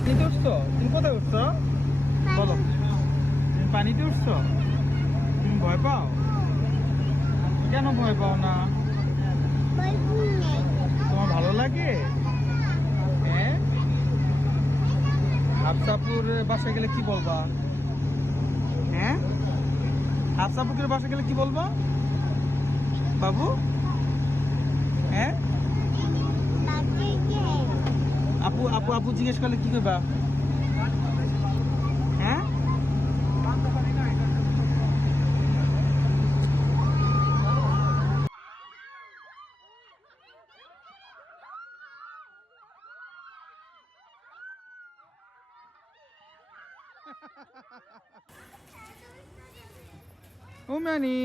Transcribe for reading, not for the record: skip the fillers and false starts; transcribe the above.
পানিতে উঠছো? তুমি কোথায় উঠছো বলো? তুমি পানিতে উঠছো? তুমি ভয় পাও? কেন ভয় পাও না? তোমার ভালো লাগে? হ্যাঁ, হাফসাপুর বাসায় গেলে কি বলবা? হ্যাঁ, হাফসাপুরের বাসায় গেলে কি বলবা বাবু? হ্যাঁ, আপু আপু আপু জিজ্ঞেস করলে কি করবা? হ্যাঁ, ও মানি